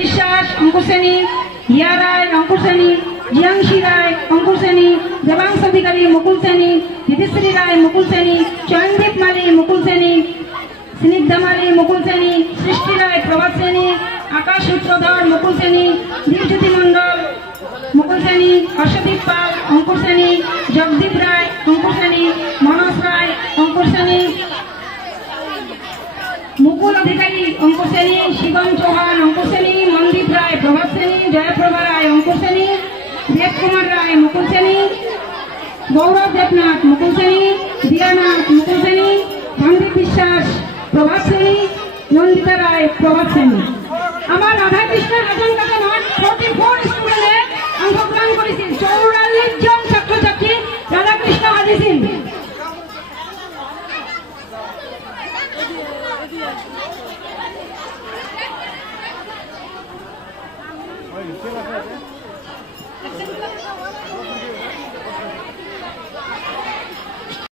বিশ্বাস অঙ্কুর শ্রেণী, হিয়া রায় অঙ্কুর শ্রেণী, জিয়াংশী রায় অঙ্কুর শ্রেণী, দেবাংশ অধিকারী মুকুল শ্রেণী, দিদিশ্রী রায় মুকুল শ্রেণী, চয়নদীপ মালী মুকুল শ্রেণী, স্নিগ্ধা মালী মুকুল শ্রেণী, সৃষ্টি রায় প্রভাত শ্রেণী, আকাশ সূত্রধর মুকুল শ্রেণী, দীপজ্যোতি মন্ডল মুকুল শ্রেণী, হর্ষদীপ পাল অঙ্কুর শ্রেণী, জগদীপ রায় অঙ্কুর শ্রেণী, মনোজ রায় অঙ্কুর শ্রেণী, মুকুল অধিকারী অঙ্কুর শ্রেণী, শিবম চৌহান অঙ্কুর শ্রেণী, মনদীপ রায় প্রভাত শ্রেণী, জয়প্রভা রায় অঙ্কুর শ্রেণী, দেবকুমার রায় মুকুল শ্রেণী, গৌরব দেবনাথ মুকুল শ্রেণী, দিয়ানাথ মুকুল শ্রেণী, সন্দীপ বিশ্বাস প্রভাত শ্রেণী, নন্দিতা রায় প্রভাত শ্রেণী। আমার রাধাকৃষ্ণের আচমকাতে 44 স্টুডেন্টে অংশগ্রহণ করেছিল, 44 জন ছাত্রছাত্রী রাধাকৃষ্ণ হাজিছিল। Oye, ¿qué va a hacer?